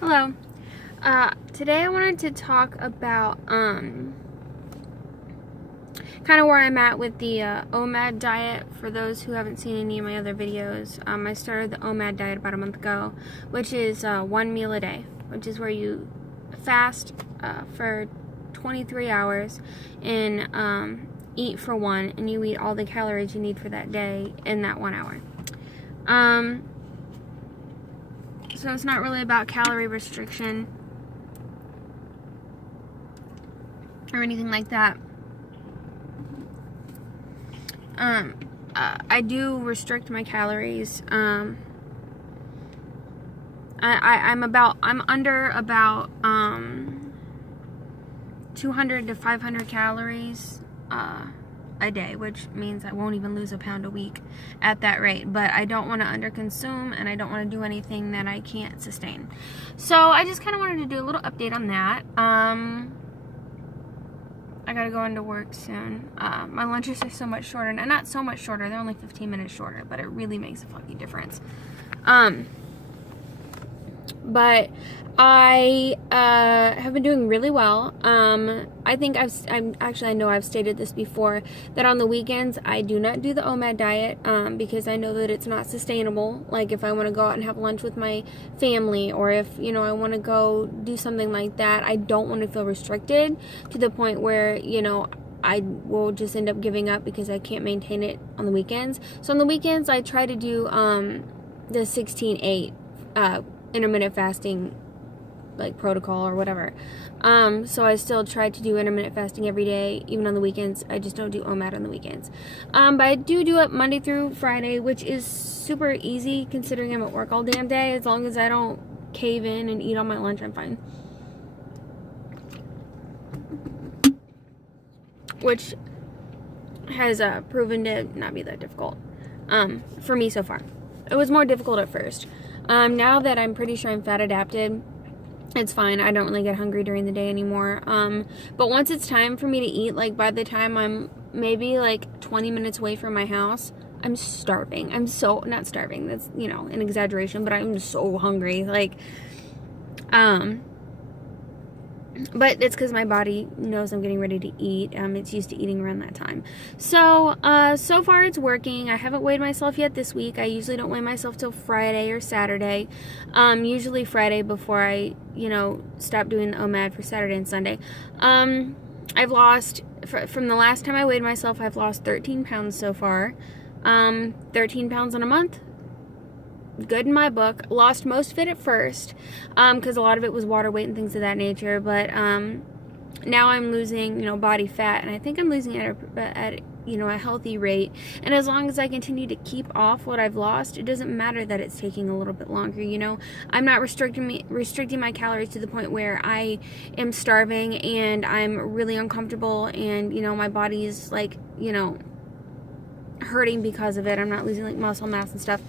Hello. Today I wanted to talk about kind of where I'm at with the OMAD diet. For those who haven't seen any of my other videos, I started the OMAD diet about a month ago, which is one meal a day, which is where you fast for 23 hours and eat for one, and you eat all the calories you need for that day in that 1 hour. So it's not really about calorie restriction or anything like that. I do restrict my calories. I'm under about 200 to 500 calories a day, which means I won't even lose a pound a week at that rate. But I don't want to underconsume, and I don't want to do anything that I can't sustain. So I just kind of wanted to do a little update on that. I gotta go into work soon. My lunches are so much shorter, and not so much shorter, they're only 15 minutes shorter, but it really makes a fucking difference. But I have been doing really well. I think I know I've stated this before, that on the weekends I do not do the OMAD diet because I know that it's not sustainable. Like if I want to go out and have lunch with my family, or if I want to go do something like that, I don't want to feel restricted to the point where I will just end up giving up because I can't maintain it on the weekends. So on the weekends I try to do the 16-8 intermittent fasting protocol or whatever. So I still try to do intermittent fasting every day, even on the weekends. I just don't do OMAD on the weekends. But I do it Monday through Friday, which is super easy considering I'm at work all damn day. As long as I don't cave in and eat all my lunch, I'm fine. Which has proven to not be that difficult for me so far. It was more difficult at first. Now that I'm pretty sure I'm fat adapted, it's fine. I don't really get hungry during the day anymore. But once it's time for me to eat, by the time I'm maybe 20 minutes away from my house, I'm starving. I'm so, not starving, that's, an exaggeration, but I'm so hungry. But it's because my body knows I'm getting ready to eat. It's used to eating around that time. So, so far it's working. I haven't weighed myself yet this week. I usually don't weigh myself till Friday or Saturday. Usually Friday before I, stop doing the OMAD for Saturday and Sunday. I've lost, from the last time I weighed myself, I've lost 13 pounds so far. 13 pounds in a month. Good in my book. Lost most of it at first because a lot of it was water weight and things of that nature, but now I'm losing body fat, and I think I'm losing it at a healthy rate. And as long as I continue to keep off what I've lost, it doesn't matter that it's taking a little bit longer. I'm not restricting my calories to the point where I am starving and I'm really uncomfortable, and my body is hurting because of it. I'm not losing muscle mass and stuff.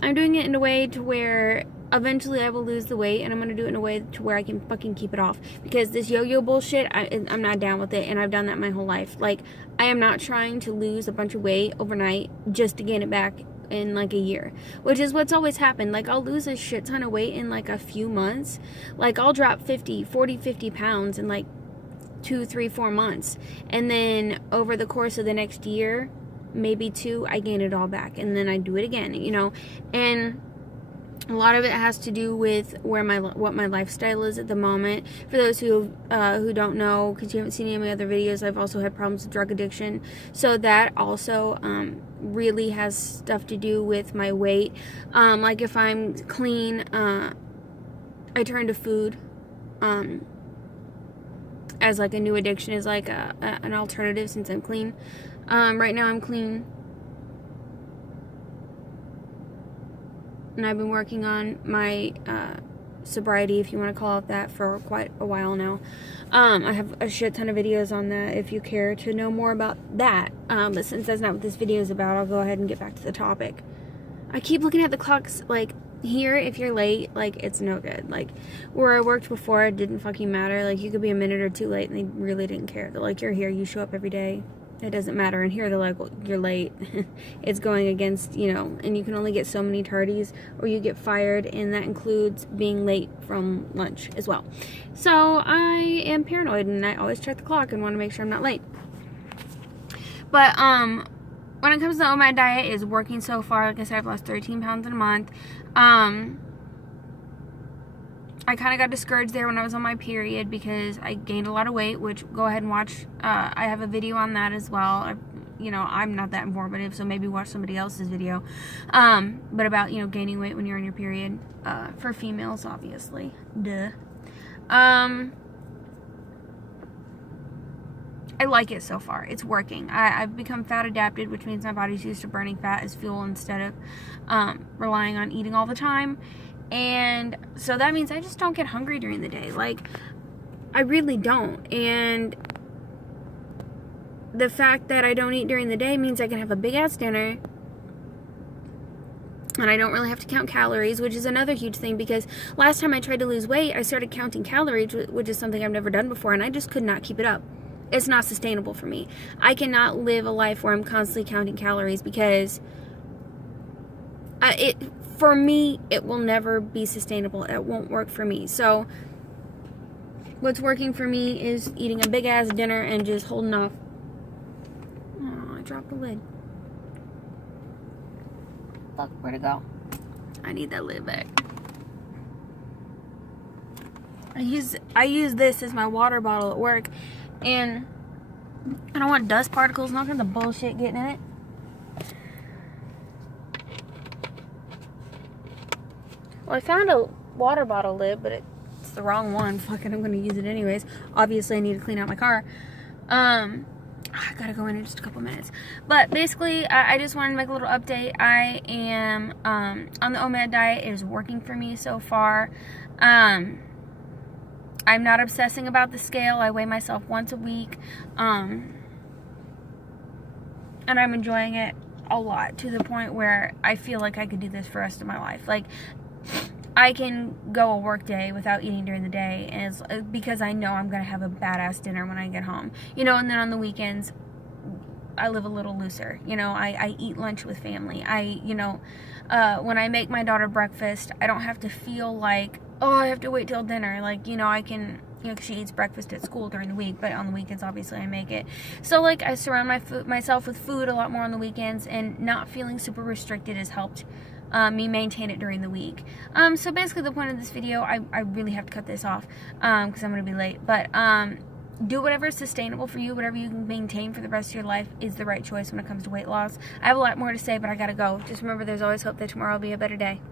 I'm doing it in a way to where eventually I will lose the weight, and I'm going to do it in a way to where I can fucking keep it off, because this yo-yo bullshit, I'm not down with it, and I've done that my whole life. I am not trying to lose a bunch of weight overnight just to gain it back in a year, which is what's always happened. I'll lose a shit ton of weight in a few months. I'll drop 50 pounds in 2, 3, 4 months, and then over the course of the next year, maybe 2, I gain it all back, and then I do it again, and a lot of it has to do with what my lifestyle is at the moment. For those who don't know, because you haven't seen any of my other videos, I've also had problems with drug addiction, so that also really has stuff to do with my weight. If I'm clean, I turn to food as a new addiction, is an alternative since I'm clean. Right now I'm clean, and I've been working on my sobriety, if you want to call it that, for quite a while now. I have a shit ton of videos on that if you care to know more about that. But since that's not what this video is about, I'll go ahead and get back to the topic. I keep looking at the clocks, here, if you're late, it's no good. Where I worked before, it didn't fucking matter. You could be a minute or two late, and they really didn't care. They're you're here, you show up every day, it doesn't matter. And here they're like, well, you're late. It's going against, you know, and you can only get so many tardies or you get fired, and that includes being late from lunch as well. So I am paranoid, and I always check the clock and want to make sure I'm not late. But when it comes to the OMAD diet, it's working so far. Like I said, I've lost 13 pounds in a month. I kind of got discouraged there when I was on my period because I gained a lot of weight, which go ahead and watch. I have a video on that as well. You know, I'm not that informative, so maybe watch somebody else's video. But about, you know, gaining weight when you're on your period. For females, obviously. Duh. I like it so far. It's working. I've become fat adapted, which means my body's used to burning fat as fuel instead of relying on eating all the time. And so that means I just don't get hungry during the day. Like, I really don't. And the fact that I don't eat during the day means I can have a big ass dinner. And I don't really have to count calories, which is another huge thing, because last time I tried to lose weight, I started counting calories, which is something I've never done before, and I just could not keep it up. It's not sustainable for me. I cannot live a life where I'm constantly counting calories, because for me, it will never be sustainable. It won't work for me. So what's working for me is eating a big ass dinner and just holding off. Oh, I dropped the lid. Fuck, where'd it go? I need that lid back. I use this as my water bottle at work, and I don't want dust particles, not kinds of bullshit getting in it. Well, I found a water bottle lid, but it's the wrong one. Fuck it, I'm gonna use it anyways. Obviously, I need to clean out my car. I gotta go in just a couple minutes. But basically, I just wanted to make a little update. I am on the OMAD diet. It is working for me so far. I'm not obsessing about the scale. I weigh myself once a week. And I'm enjoying it a lot, to the point where I feel like I could do this for the rest of my life. Like, I can go a work day without eating during the day, and it's because I know I'm going to have a badass dinner when I get home. You know, and then on the weekends, I live a little looser. You know, I eat lunch with family. When I make my daughter breakfast, I don't have to feel like, oh, I have to wait till dinner. Like, you know, I can, you know, 'cause she eats breakfast at school during the week, but on the weekends, obviously, I make it. So, like, I surround myself with food a lot more on the weekends, and not feeling super restricted has helped me maintain it during the week. So basically the point of this video, I really have to cut this off because I'm going to be late, but do whatever is sustainable for you. Whatever you can maintain for the rest of your life is the right choice when it comes to weight loss. I have a lot more to say, but I gotta go. Just remember, there's always hope that tomorrow will be a better day.